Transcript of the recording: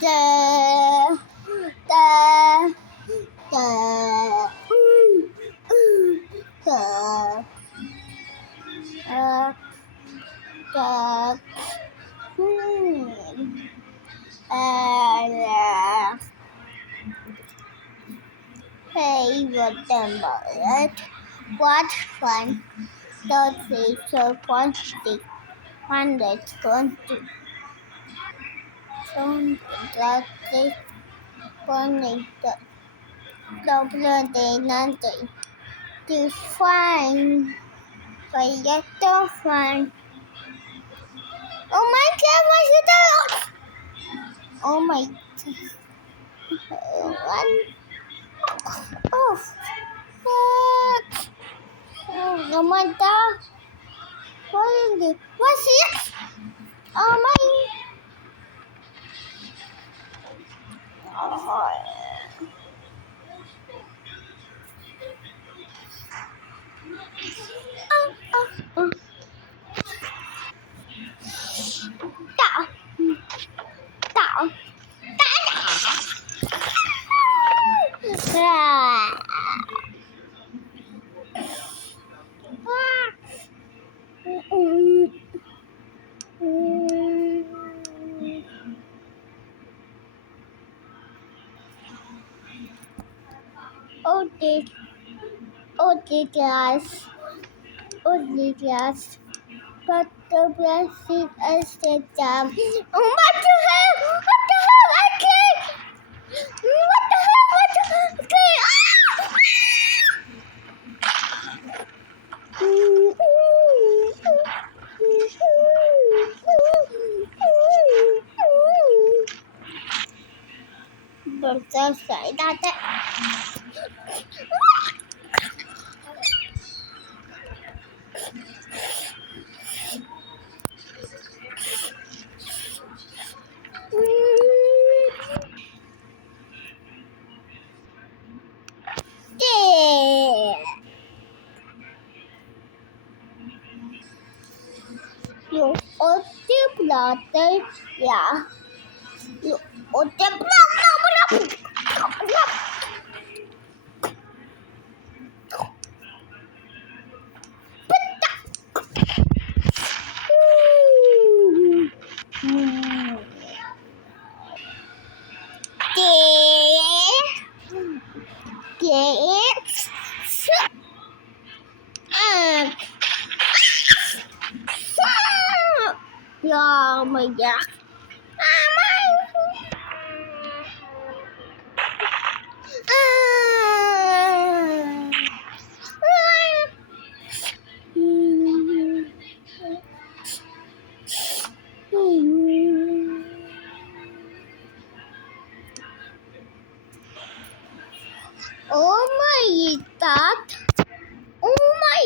the the the the the hey, remember it. What fun! The teacher wanted 120. From the teacher nothing to find. But yet to find. Oh my God! What's it? Oh my God! Oh, oh my God! What is it? What's it? Oh my! Oh, oh. Down, down, down. Oh, guys. Oh, guys. But the blessing is the jam. Oh, what the hell? What the hell? I can't. What the hell? What the hell? Okay. But the side that you multiply, yeah. You multiply. Yeah, my God. Oh my God. Oh my